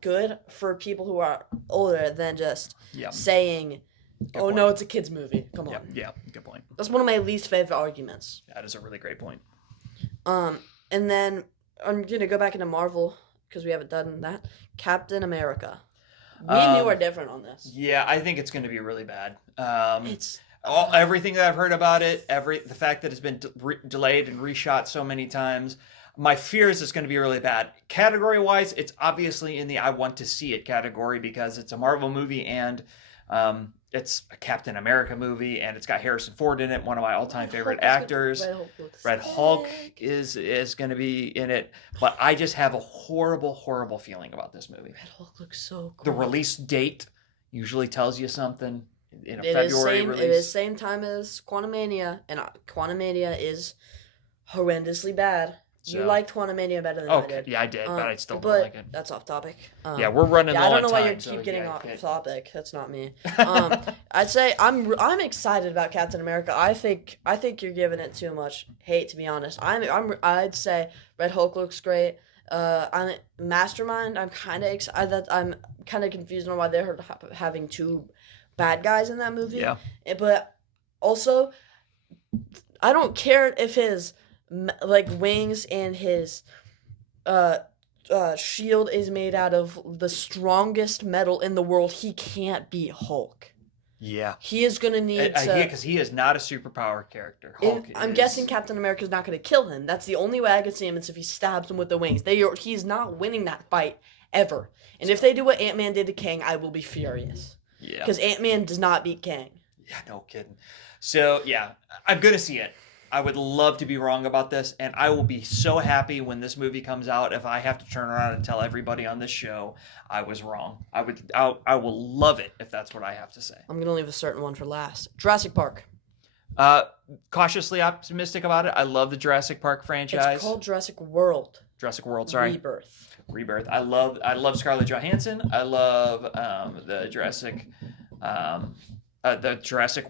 good for people who are older than just Yep. saying, Good "Oh point. no, it's a kids movie." Come on, Yep. Yeah. Good point. that's one of my least favorite arguments. That is a really great point. And then I'm gonna go back into Marvel because we haven't done that. Captain America. Me and you are different on this. Yeah, I think it's going to be really bad. It's Everything that I've heard about it, the fact that it's been delayed and reshot so many times, my fear is it's going to be really bad. Category wise, it's obviously in the I want to see it category because it's a Marvel movie and it's a Captain America movie and it's got Harrison Ford in it, one of my all-time favorite actors. Red Hulk is going to be in it, but I just have a horrible feeling about this movie. Red Hulk looks so cool. The release date usually tells you something. In a It February is release. It is same time as Quantumania, and Quantumania is horrendously bad. You So- liked Quantumania better than I Okay, did. yeah, I did, but I still don't but like it. that's off topic. Yeah, we're running Yeah, low I don't on know why you time, so keep getting yeah, off okay. topic. That's not me. I'd say I'm excited about Captain America. I think you're giving it too much hate, to be honest. I'd say Red Hulk looks great. I'm Mastermind. I'm kind of excited. I'm kind of confused on why they're having two bad guys in that movie. Yeah. But also, I don't care if his wings and his shield is made out of the strongest metal in the world. He can't beat Hulk. Yeah. He is gonna need to. Because he is not a superpower character. Hulk I'm is- guessing Captain America's not gonna kill him. That's the only way I could see him is if he stabs him with the wings. He's not winning that fight ever. And if they do what Ant-Man did to Kang, I will be furious. Yeah. Because Ant-Man does not beat Kang. Yeah, no kidding. So, yeah, I'm going to see it. I would love to be wrong about this, and I will be so happy when this movie comes out if I have to turn around and tell everybody on this show I was wrong. I will love it if that's what I have to say. I'm gonna leave a certain one for last. Jurassic Park. Cautiously optimistic about it. I love the Jurassic Park franchise. It's called Jurassic World. Jurassic World, sorry. Rebirth. I love Scarlett Johansson. I love the Jurassic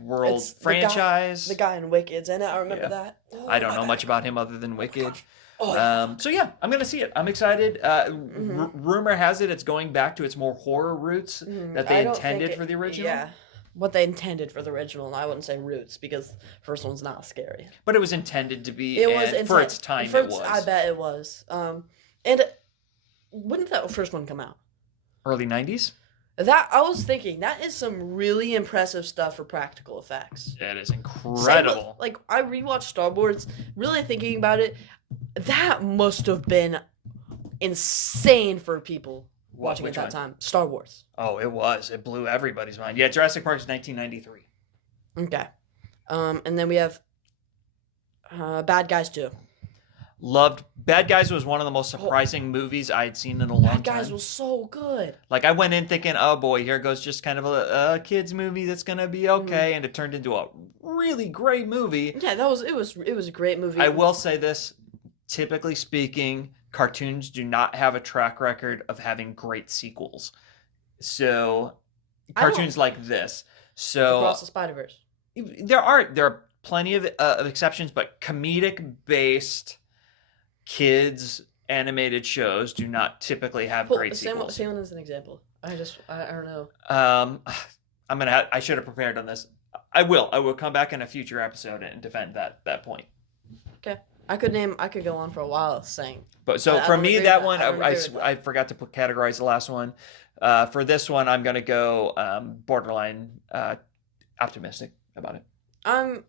World It's franchise. The guy in Wicked's in it. I remember Yeah. that. Oh, I don't know my much bad. about him other than Wicked. Oh, yeah. So yeah, I'm gonna see it. I'm excited. Rumor has it it's going back to its more horror roots that they I don't intended think for the original. Yeah. What they intended for the original, and I wouldn't say roots because first one's not scary. But it was intended to be. It was and for its time. For It its- was I bet it was. And when did that first one come out? early '90s. That I was thinking that is some really impressive stuff for practical effects. It is Same with, incredible. like I rewatched Star Wars, really thinking about it, that must have been insane for people watching at Which that one? time. Star Wars. Oh, it was. It blew everybody's mind. Yeah, Jurassic Park is 1993. Okay. And then we have Bad Guys 2. Loved Bad Guys was one of the most surprising movies I'd seen in a long Bad time. Guys was so good. Like I went in thinking, oh boy, here goes just kind of a kids movie that's gonna be okay, and it turned into a really great movie. Yeah, it was a great movie. I will say this: typically speaking, cartoons do not have a track record of having great sequels. So cartoons like this. So Across the Spider-Verse. there are plenty of exceptions, but comedic based kish animated shows do not typically have great sequels. Say one as an example. I don't know. I should have prepared on this. I will come back in a future episode and defend that point. Okay. I could go on for a while saying. But so I for don't me, agree that with one, that. I don't agree with that. I forgot to categorize the last one. For this one, I'm gonna go borderline optimistic about it. I'm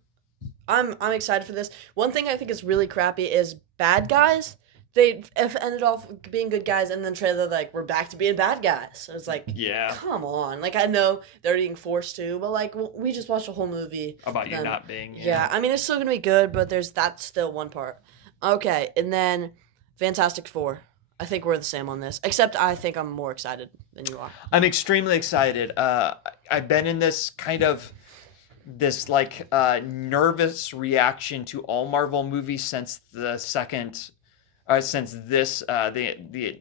excited for this. One thing I think is really crappy is Bad Guys. They ended off being good guys, and then trailer like we're back to being bad guys. So it's like, Yeah. come on. Like I know they're being forced to, but like we just watched a whole movie About you then- not being. Yeah, I mean it's still gonna be good, but that's still one part. Okay, and then Fantastic Four. I think we're the same on this, except I think I'm more excited than you are. I'm extremely excited. I've been in this kind of this like nervous reaction to all Marvel movies since the second since this the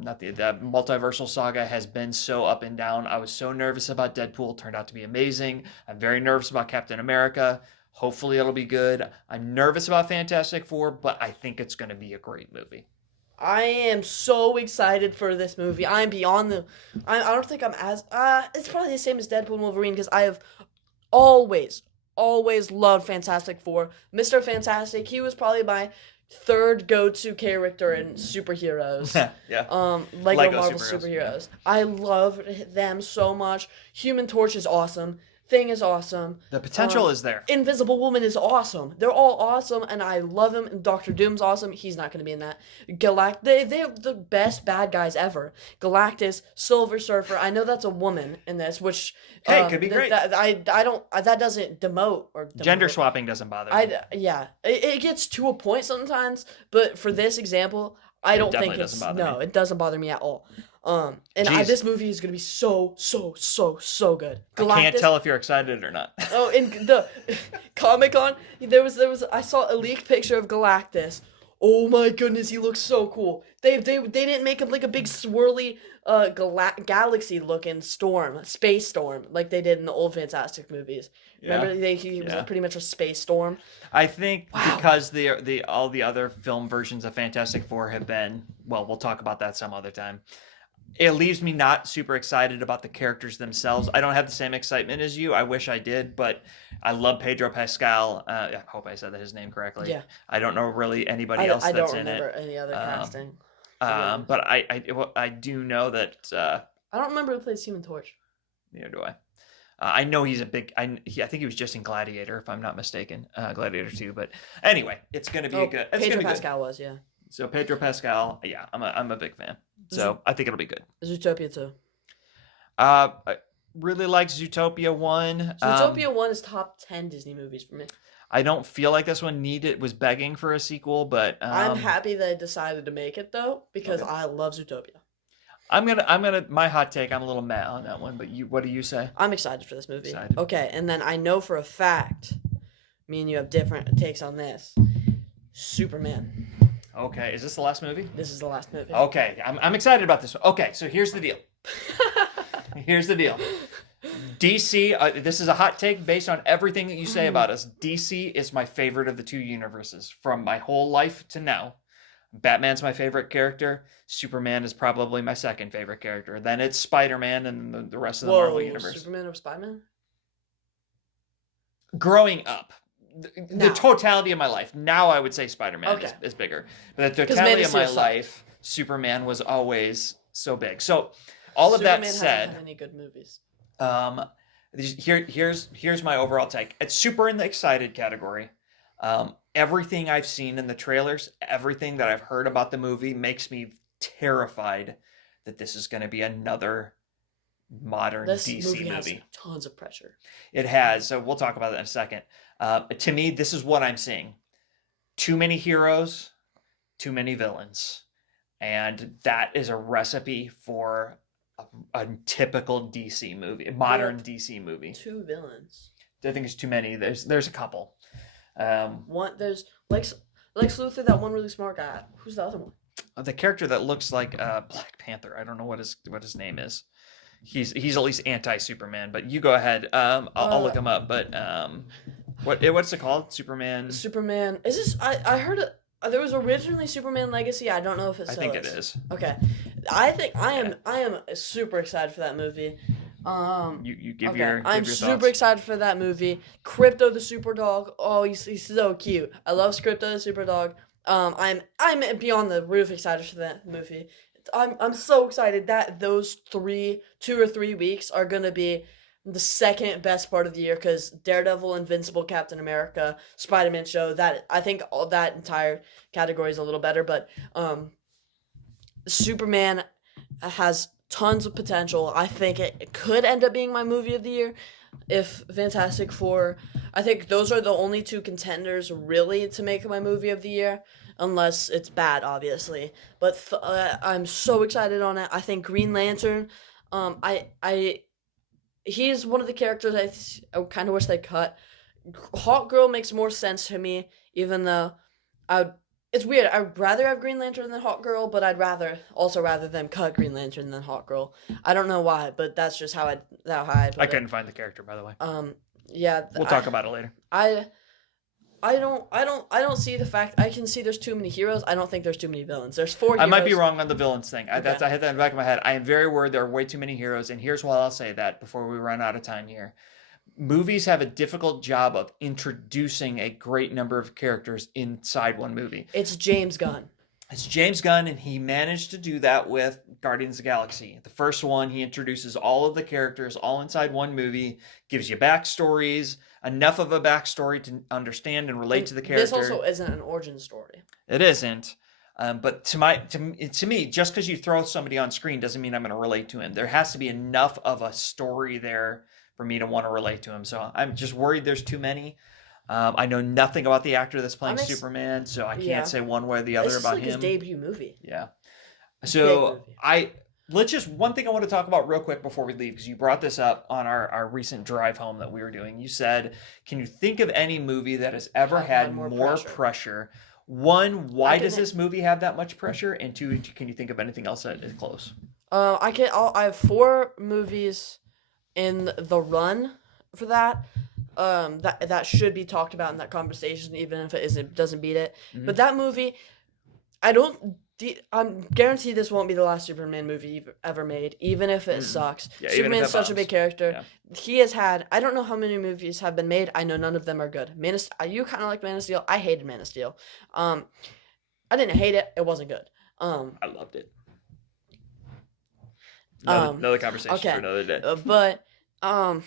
not the multiversal saga has been so up and down. I was so nervous about Deadpool, turned out to be amazing. I'm very nervous about Captain America. Hopefully it'll be good. I'm nervous about Fantastic Four, but I think it's going to be a great movie. I am so excited for this movie. I'm beyond the. I don't think I'm as. It's probably the same as Deadpool and Wolverine because I have always, always loved Fantastic Four. Mr. Fantastic, he was probably my third go-to character in superheroes. Yeah. Lego Marvel superheroes. I love them so much. Human Torch is awesome. Thing is awesome. The potential is there. Invisible Woman is awesome. They're all awesome, and I love him. And Doctor Doom's awesome. He's not going to be in that. They have the best bad guys ever. Galactus, Silver Surfer. I know that's a woman in this, which hey, could be great. I don't. That doesn't demote or demote. Gender swapping doesn't bother me. It gets to a point sometimes, but for this example, I don't think it's no. It doesn't bother me at all. This movie is gonna be so good. Galactus, I can't tell if you're excited or not. Oh, in the Comic-Con, there was I saw a leaked picture of Galactus. Oh my goodness, he looks so cool. They didn't make him like a big swirly galaxy looking space storm like they did in the old Fantastic movies. Yeah. Remember he was pretty much a space storm. I think because the all the other film versions of Fantastic Four have been, well, we'll talk about that some other time. It leaves me not super excited about the characters themselves. I don't have the same excitement as you. I wish I did, but I love Pedro Pascal. I hope I said his name correctly. Yeah. I don't know really anybody else that's in it. I don't remember any other casting. But I do know that. I don't remember who plays Human Torch. Neither do I. I know he's a big. I think he was just in Gladiator, if I'm not mistaken. Gladiator 2. But anyway, it's going to be a good. Pedro Pascal was, yeah. So Pedro Pascal, yeah, I'm a big fan. So I think it'll be good. Zootopia 2. I really like Zootopia 1. Zootopia 1 is top 10 Disney movies for me. I don't feel like this one was begging for a sequel, but I'm happy they decided to make it though because I love Zootopia. I'm gonna my hot take. I'm a little mad on that one, but what do you say? I'm excited for this movie. Excited. Okay, and then I know for a fact, me and you have different takes on this. Superman. Okay, is this the last movie? This is the last movie. Okay, I'm excited about this one. Okay, so here's the deal. DC, this is a hot take based on everything that you say about us. DC is my favorite of the two universes from my whole life to now. Batman's my favorite character. Superman is probably my second favorite character. Then it's Spider-Man and the rest of the Marvel universe. Superman or Spider-Man? Growing up. The totality of my life. Now I would say Spider-Man is bigger. But the totality of my life, Superman was always so big. So all of that said, hasn't had any good movies. Here's my overall take. It's super in the excited category. Everything I've seen in the trailers, everything that I've heard about the movie makes me terrified that this is going to be another modern DC movie. Has tons of pressure. It has. So we'll talk about that in a second. To me, this is what I'm seeing. Too many heroes, too many villains. And that is a recipe for a typical DC movie, modern DC movie. Two villains. I think it's too many. There's a couple. There's Lex Luthor, that one really smart guy. Who's the other one? The character that looks like Black Panther. I don't know what his name is. He's at least anti-Superman, but you go ahead. I'll look him up. But what's it called? Superman. Superman. Is this? I heard it. There was originally Superman Legacy. I don't know if it's. I think it is. Okay, I think I am super excited for that movie. You give your. I'm super excited for that movie. Crypto the Super Dog. Oh, he's so cute. I love Crypto the Super Dog. I'm beyond the roof excited for that movie. I'm so excited that those 2 or 3 weeks are gonna be the second best part of the year because Daredevil, Invincible, Captain America, Spider-Man show. That I think all that entire category is a little better, but Superman has tons of potential. I think it could end up being my movie of the year if Fantastic Four. I think those are the only two contenders really to make my movie of the year. Unless it's bad, obviously. But I'm so excited on it. I think Green Lantern, he's one of the characters I kind of wish they cut. Hawk Girl makes more sense to me, even though it's weird. I'd rather have Green Lantern than Hawk Girl, but I'd rather them cut Green Lantern than Hawk Girl. I don't know why, but that's just how I put I it. couldn't find the character, by the way. Yeah. We'll talk about it later. I don't see the fact. I can see there's too many heroes. I don't think there's too many villains. There's 4 heroes. I might be wrong on the villains thing. Okay. I had that in the back of my head. I am very worried there are way too many heroes, and here's why I'll say that before we run out of time here. Movies have a difficult job of introducing a great number of characters inside one movie. It's James Gunn. It's James Gunn, and he managed to do that with Guardians of the Galaxy. The first one, he introduces all of the characters all inside one movie, gives you backstories, enough of a backstory to understand and relate to the character. This also isn't an origin story. It isn't. But to me, just because you throw somebody on screen doesn't mean I'm going to relate to him. There has to be enough of a story there for me to want to relate to him. So I'm just worried there's too many. I know nothing about the actor that's playing Superman, so I can't say one way or the other about him. His debut movie. Yeah. So one thing I want to talk about real quick before we leave, because you brought this up on our recent drive home that we were doing. You said, can you think of any movie that has ever had more pressure? One, why does this movie have that much pressure? And 2, can you think of anything else that is close? I have 4 movies in the run for that. That should be talked about in that conversation, even if it doesn't beat it. Mm-hmm. But that movie, I'm guaranteed this won't be the last Superman movie ever made, even if it sucks. Yeah, Superman's such a big character. Yeah. He has had, I don't know how many movies have been made. I know none of them are good. You kind of like Man of Steel. I hated Man of Steel. I didn't hate it. It wasn't good. I loved it. Another conversation for another day. But I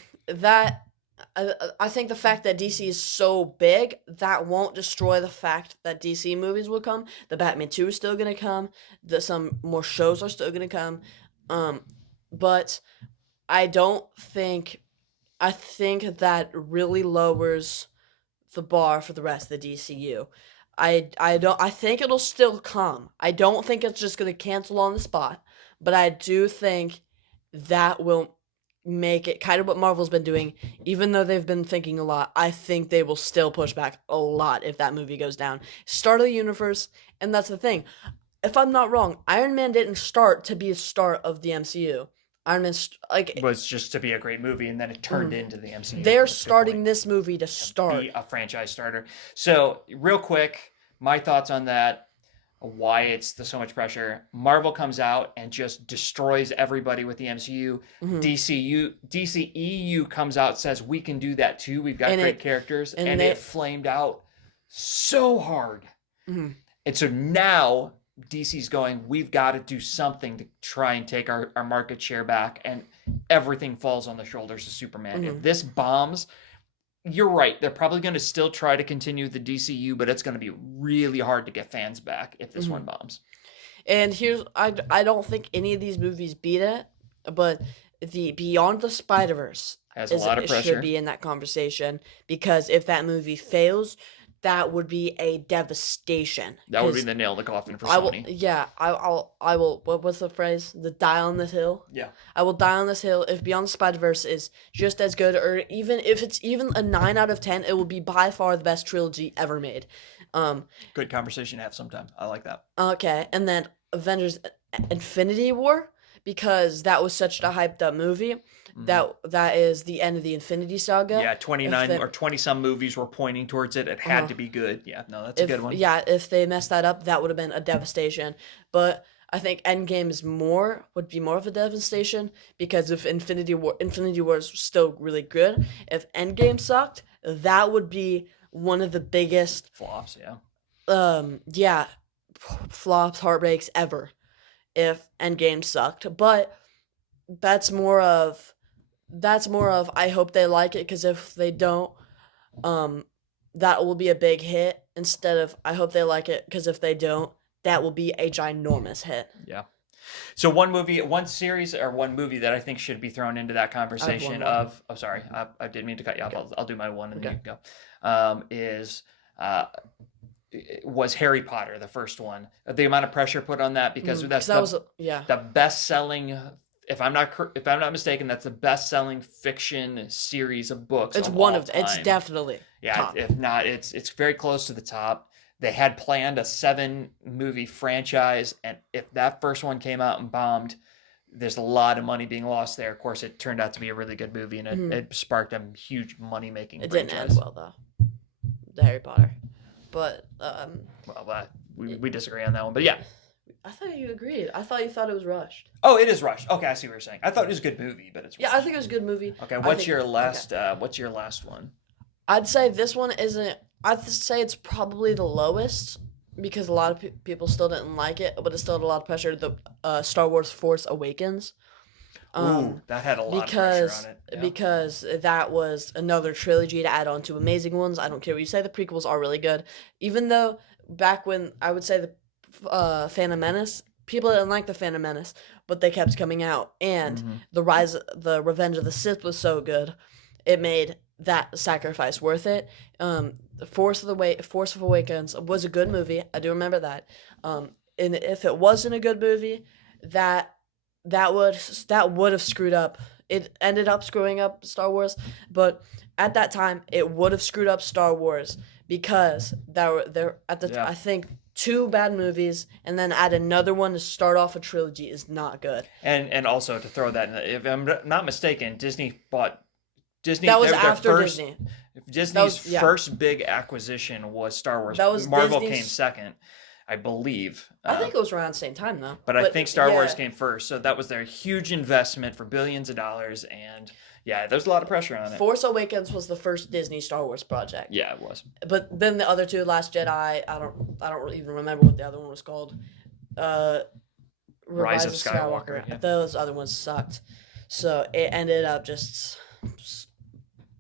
think the fact that DC is so big, that won't destroy the fact that DC movies will come. The Batman 2 is still going to come. Some more shows are still going to come. But I think that really lowers the bar for the rest of the DCU. I think it'll still come. I don't think it's just going to cancel on the spot. But I do think that will make it kind of what Marvel's been doing. Even though they've been thinking a lot, I think they will still push back a lot if that movie goes down. Start of the universe, and that's the thing. If I'm not wrong, Iron Man didn't start to be a start of the MCU. Iron Man was just to be a great movie, and then it turned into the MCU. They're starting this movie to start. Be a franchise starter. So, real quick, my thoughts on that. Why it's so much pressure. Marvel comes out and just destroys everybody with the MCU. Mm-hmm. DCEU comes out, says we can do that too. We've got great characters, and it flamed out so hard. Mm-hmm. And so now DC's going, we've got to do something to try and take our market share back, and everything falls on the shoulders of Superman. Mm-hmm. If this bombs, you're right. They're probably going to still try to continue the DCU, but it's going to be really hard to get fans back if this one bombs. And I don't think any of these movies beat it, but the Beyond the Spider-Verse has a lot of pressure. Should be in that conversation, because if that movie fails, that would be a devastation. That would be the nail in the coffin for Sony. I will. What's the phrase? The die on this hill. Yeah. I will die on this hill if Beyond the Spider-Verse is just as good, or even if it's even a 9 out of 10, it will be by far the best trilogy ever made. Good conversation to have sometime. I like that. Okay, and then Avengers: Infinity War, because that was such a hyped up movie. That is the end of the Infinity Saga. Yeah, 29 or 20 some movies were pointing towards it. It had to be good. Yeah, no, that's a good one. Yeah, if they messed that up, that would have been a devastation. But I think Endgame would be more of a devastation, because if Infinity War is still really good, if Endgame sucked, that would be one of the biggest flops. Yeah. Flops, heartbreaks ever if Endgame sucked. But that's more of I hope they like it, because if they don't, that will be a big hit, instead of I hope they like it, because if they don't, that will be a ginormous hit. Yeah. So one series or one movie that I think should be thrown into that conversation of, oh, sorry, I didn't mean to cut you off. I'll do my one and then you go. Was Harry Potter, the first one. The amount of pressure put on that, because the best-selling if I'm not mistaken, that's the best-selling fiction series of books. It's of one all of it's time. definitely Yeah, top. if not, it's very close to the top. They had planned a 7-movie franchise, and if that first one came out and bombed, there's a lot of money being lost there. Of course, it turned out to be a really good movie, and it sparked a huge money-making It franchise. didn't end well though, the Harry Potter. But Well, we disagree on that one, but yeah. I thought you agreed. I thought you thought it was rushed. Oh, it is rushed. Okay, I see what you're saying. I thought it was a good movie, but it's rushed. Yeah, I think it was a good movie. Okay, what's your last one? I'd say this one isn't. I'd say it's probably the lowest because a lot of people still didn't like it, but it still had a lot of pressure. The Star Wars Force Awakens. Ooh, that had a lot of pressure on it. Yeah. Because that was another trilogy to add on to amazing ones. I don't care what you say, the prequels are really good. Even though back when I would say the Phantom Menace, people didn't like the Phantom Menace, but they kept coming out, and the Revenge of the Sith was so good, it made that sacrifice worth it. The Force of Awakens was a good movie. I do remember that. And if it wasn't a good movie, that would have screwed up. It ended up screwing up Star Wars, but at that time, it would have screwed up Star Wars because I think 2 bad movies and then add another one to start off a trilogy is not good. And also to throw that in, if I'm not mistaken, Disney. That was after Disney. Disney's first big acquisition was Star Wars. Marvel came second, I believe. I think it was around the same time though. But I think Star Wars came first, so that was their huge investment for billions of dollars, and yeah, there's a lot of pressure on it. Force Awakens was the first Disney Star Wars project. Yeah, it was. But then the other 2, Last Jedi, I don't even remember what the other one was called. Rise of Skywalker. Yeah. Those other ones sucked. So it ended up just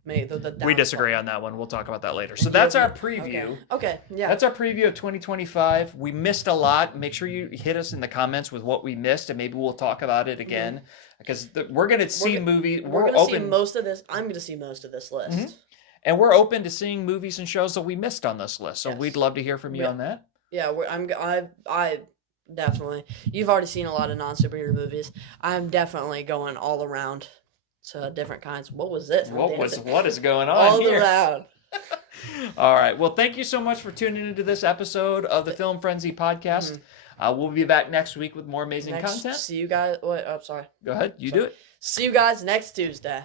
we disagree on that one. We'll talk about that later. So that's our preview. Okay, yeah. That's our preview of 2025. We missed a lot. Make sure you hit us in the comments with what we missed, and maybe we'll talk about it again. Because we're going to see movies. We're going to see most of this. I'm going to see most of this list. Mm-hmm. And we're open to seeing movies and shows that we missed on this list. So we'd love to hear from you on that. Yeah, I definitely. You've already seen a lot of non-superhero movies. I'm definitely going all around. So different kinds. What was this? What is going on all here? around. All right. Well, thank you so much for tuning into this episode of the Film Frenzy podcast. We'll be back next week with more amazing content. See you guys. Wait, sorry. Go ahead. You do it. See you guys next Tuesday.